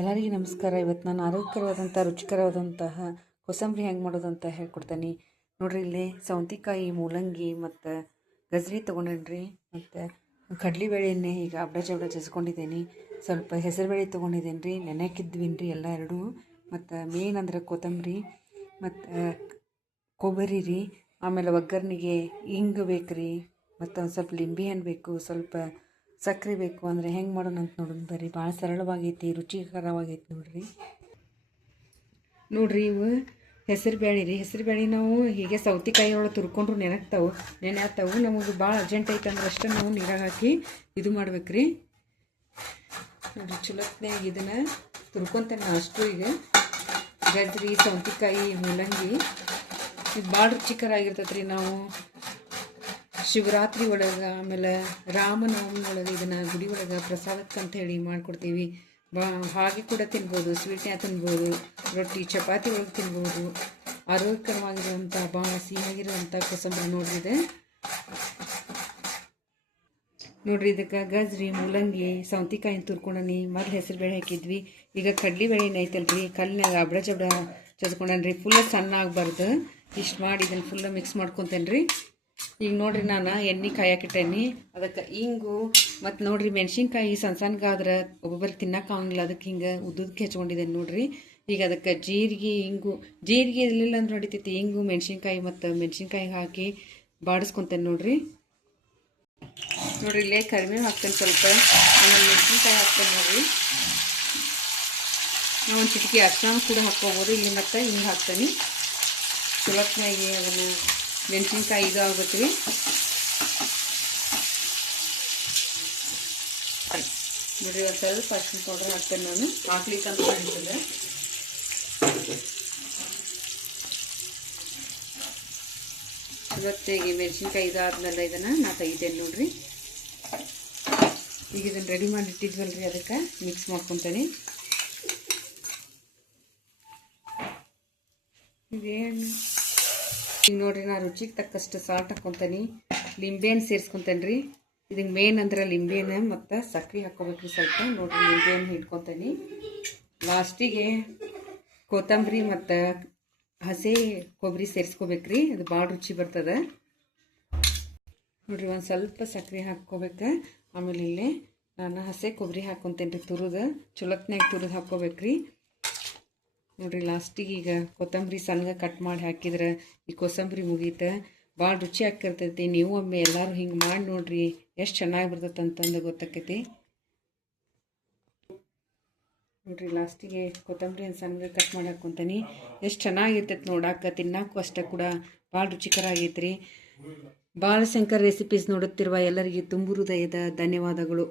ಎಲ್ಲರಿಗೂ ನಮಸ್ಕಾರ. ಇವತ್ತು ನಾನು ಆರೋಗ್ಯಕರವಾದಂಥ ರುಚಿಕರವಾದಂತಹ ಕೊಸಂಬರಿ ಹೆಂಗೆ ಮಾಡೋದು ಅಂತ ಹೇಳ್ಕೊಡ್ತೀನಿ. ನೋಡ್ರಿ, ಇಲ್ಲಿ ಸೌಂತಿಕಾಯಿ, ಮೂಲಂಗಿ ಮತ್ತು ಗಜ್ರಿ ತೊಗೊಂಡೇನ್ರಿ. ಮತ್ತು ಕಡಲೆಬೇಳೆಯನ್ನೇ ಈಗ ಅಬ್ಡ ಜಬ್ಡ ಜಸ್ಕೊಂಡಿದ್ದೀನಿ ಸ್ವಲ್ಪ ಹೆಸರುಬೇಳೆ ತೊಗೊಂಡಿದ್ದೇನೆ ರೀ ನೆನೆಕಿದ್ವಿನಿ ರೀ ಎಲ್ಲ ಎರಡೂ. ಮತ್ತು ಮೇನ್ ಅಂದ್ರೆ ಕೊತ್ತಂಬರಿ, ಮತ್ತು ಕೊಬ್ಬರಿ ರೀ. ಆಮೇಲೆ ಒಗ್ಗರಣೆಗೆ ಇಂಗು ಬೇಕು ರೀ ಮತ್ತು ಒಂದು ಸ್ವಲ್ಪ ಲಿಂಬೆ ಹಣ್ಣು ಬೇಕು, ಸ್ವಲ್ಪ ಸಕ್ಕರೆ ಬೇಕು ಅಂದರೆ ಹೆಂಗೆ ಮಾಡೋಣ ಅಂತ ನೋಡೋಣ ಬರ್ರಿ. ಭಾಳ ಸರಳವಾಗೈತಿ, ರುಚಿಕರವಾಗೈತಿ ನೋಡ್ರಿ. ನೋಡ್ರಿ ಇವು ಹೆಸರು ಬೇಳೆ ರೀ. ಹೆಸರು ನಾವು ಹೀಗೆ ಸೌತಿಕಾಯಿ ಒಳಗೆ ತುರ್ಕೊಂಡ್ರು ನೆನಕ್ತಾವೆ ನೆನೆ ಆಗ್ತಾವು ನಮಗೆ ಭಾಳ ಅರ್ಜೆಂಟ್ ಐತೆ ಅಂದ್ರೆ ಅಷ್ಟೇ ನಾವು ನೀರಾಗ ಹಾಕಿ ಇದು ಮಾಡ್ಬೇಕು ರೀ ನೋಡ್ರಿ ಚಲೋತ್ನಾಗ ಇದನ್ನು ತುರ್ಕೊತೇನೆ ನಾವು ಅಷ್ಟು ಈಗ. ಗಜ್ರಿ, ಸೌತಿಕಾಯಿ, ಮೂಲಂಗಿ, ಇದು ಭಾಳ ರುಚಿಕರ ಆಗಿರ್ತೈತೆ ರೀ ನಾವು. ಶಿವರಾತ್ರಿ ಒಳಗೆ, ಆಮೇಲೆ ರಾಮನವಮಿ ಒಳಗೆ ಇದನ್ನು ಗುಡಿ ಒಳಗೆ ಪ್ರಸಾದಕ್ಕೆ ಅಂತ ಹೇಳಿ ಮಾಡಿಕೊಡ್ತೀವಿ. ಬಾ, ಹಾಗೆ ಕೂಡ ತಿನ್ಬೋದು ಸ್ವೀಟ್ನ ತಿನ್ಬೋದು, ರೊಟ್ಟಿ, ಚಪಾತಿ ಒಳಗೆ ತಿನ್ಬೋದು. ಆರೋಗ್ಯಕರವಾಗಿರುವಂಥ ಭಾಳ ಸಿಹಿಯಾಗಿರುವಂಥ ಕೋಸಂಬರಿ ನೋಡಿದೆ ನೋಡ್ರಿ ಇದಕ್ಕೆ ಗಜ್ರಿ, ಮೂಲಂಗಿ ಸೌಂತಿಕಾಯಿ ತುರ್ಕೊಂಡನಿ, ಮೊದಲು ಹೆಸರು ಬೇಳೆ ಹಾಕಿದ್ವಿ. ಈಗ ಕಡ್ಲಿ ಬೇಳೆ ಐತಲ್ರಿ? ಕಲ್ಲಿನಾಗ ಅಬ್ಡ ಜಬ್ಡ ಚದ್ಕೊಂಡನ್ರಿ. ಫುಲ್ಲ ಸಣ್ಣ ಆಗಬಾರ್ದು ಇಷ್ಟು ಮಾಡಿ ಇದನ್ನು ಫುಲ್ಲ ಮಿಕ್ಸ್ ಮಾಡ್ಕೊತೇನೆ ರೀ ಈಗ ನೋಡ್ರಿ ನಾನು ಎಣ್ಣೆ ಕಾಯಕ್ಕಿಟ್ಟೇನಿ ಅದಕ್ಕೆ ಹಿಂಗು ಮತ್ತು ನೋಡ್ರಿ ಮೆಣಸಿನ್ಕಾಯಿ ಸಣ್ಣ ಸಣ್ಣಗಾದ್ರೆ ಒಬ್ಬೊಬ್ಬರಿಗೆ ತಿನ್ನಕ್ಕೆ ಆಗಂಗಿಲ್ಲ ಅದಕ್ಕೆ ಹಿಂಗೆ ಉದ್ದಕ್ಕೆ ಹೆಚ್ಕೊಂಡಿದ್ದೇನೆ ನೋಡ್ರಿ. ಈಗ ಅದಕ್ಕೆ ಜೀರಿಗೆ ಹಿಂಗು ಜೀರಿಗೆ ಇರಲಿಲ್ಲ ಅಂದ್ರೆ ನಡಿತೈತಿ ಹಿಂಗು ಮೆಣಸಿನ್ಕಾಯಿ ಮತ್ತು ಮೆಣಸಿನ್ಕಾಯಿ ಹಾಕಿ ಬಾಡಿಸ್ಕೊತೇನೆ ನೋಡ್ರಿ. ನೋಡ್ರಿ ಇಲ್ಲೇ ಕರಿಮೆ ಹಾಕ್ತೇನೆ ಸ್ವಲ್ಪ. ಆಮೇಲೆ ಮೆಣಸಿನ್ಕಾಯಿ ಹಾಕ್ತೇನೆ ನೋಡ್ರಿ. ನಾವು ಒಂದು ಚಿಟಿಕೆ ಅರ್ಶಿನ ಕೂಡ ಹಾಕ್ಕೋಬೋದು. ಇಲ್ಲಿ ಮತ್ತೆ ಹಿಂಗೆ ಹಾಕ್ತೇನೆ. ಚಲೋತ್ನಾಗಿ ಅದನ್ನು ಮೆಣಸಿನ್ಕಾಯಿ ಇದು ರೀ ನೋಡ್ರಿ ಒಂದು ಸ್ವಲ್ಪ ಅರ್ಶಿನ ಪೌಡರ್ ಹಾಕ್ತೇನೆ ನಾನು. ಹಾಕ್ಲಿಕ್ಕೆ ಅಂತ ಮಾಡಿರ್ತದೆ ಇವತ್ತಿಗೆ ಮೆಣಸಿನ್ಕಾಯಿ ಇದಾದ್ಮೇಲೆ ಇದನ್ನು ನಾ ತೆಗಿತೇನೆ ನೋಡ್ರಿ. ಈಗ ಇದನ್ನು ರೆಡಿ ಮಾಡಿ ಇಟ್ಟಿದ್ವಲ್ರಿ ಅದಕ್ಕೆ ಮಿಕ್ಸ್ ಮಾಡ್ಕೊತೇನೆ. ಇದೇನು? ಈಗ ನೋಡ್ರಿ, ನಾ ರುಚಿಗೆ ತಕ್ಕಷ್ಟು ಸಾಲ್ಟ್ ಹಾಕ್ಕೊತೀನಿ ಲಿಂಬೆಹಣ್ಣು ಸೇರಿಸ್ಕೊತೇನೆ ರೀ ಇದಕ್ಕೆ ಮೇನ್ ಅಂದ್ರೆ ಲಿಂಬೆಹಣ್ಣು ಮತ್ತು ಸಕ್ಕರೆ ರೀ ಸ್ವಲ್ಪ. ನೋಡ್ರಿ, ಲಿಂಬೆಹಣ್ಣು ಹಿಡ್ಕೊತೀನಿ. ಲಾಸ್ಟಿಗೆ ಕೊತ್ತಂಬರಿ ಮತ್ತು ಹಸಿ ಕೊಬ್ಬರಿ ಸೇರಿಸ್ಕೋಬೇಕ್ರಿ. ಅದು ಭಾಳ ರುಚಿ ಬರ್ತದೆ. ನೋಡ್ರಿ, ಒಂದು ಸ್ವಲ್ಪ ಸಕ್ಕರೆ ಹಾಕ್ಕೋಬೇಕು. ಆಮೇಲೆ ಇಲ್ಲಿ ನಾನು ಹಸಿ ಕೊಬ್ಬರಿ ಹಾಕ್ಕೊತೇನೆ ರೀ ತುರಿದು. ಚುಲಕ್ನಾಗ ತುರಿದು ಹಾಕ್ಕೋಬೇಕ್ರಿ. ನೋಡ್ರಿ ಲಾಸ್ಟಿಗೆ ಈಗ ಕೊತ್ತಂಬರಿ ಸಣ್ಣ ಕಟ್ ಮಾಡಿ ಹಾಕಿದ್ರೆ ಈ ಕೊತ್ತಂಬರಿ ಮುಗೀತು. ಭಾಳ ರುಚಿ ಹಾಕಿರ್ತೈತಿ ನೀವು ಒಮ್ಮೆ ಎಲ್ಲರೂ ಹಿಂಗೆ ಮಾಡಿ ನೋಡ್ರಿ, ಎಷ್ಟು ಚೆನ್ನಾಗಿ ಬರ್ತೈತೆ ಅಂತಂದು ಗೊತ್ತಾಕೈತಿ. ನೋಡ್ರಿ ಲಾಸ್ಟಿಗೆ ಕೊತ್ತಂಬರಿ ಸಣ್ಣ ಕಟ್ ಮಾಡಿ ಹಾಕ್ಕೊತೀನಿ ಎಷ್ಟು ಚೆನ್ನಾಗಿರ್ತೈತೆ ನೋಡಾಕ ತಿನ್ನಕ್ಕೂ ಅಷ್ಟೇ ಕೂಡ ಭಾಳ ರುಚಿಕರ ಆಗೈತ್ರಿ. ಬಾಲಶಂಕರ್ ರೆಸಿಪೀಸ್ ನೋಡುತ್ತಿರುವ ಎಲ್ಲರಿಗೆ ತುಂಬು ಹೃದಯದ ಧನ್ಯವಾದಗಳು.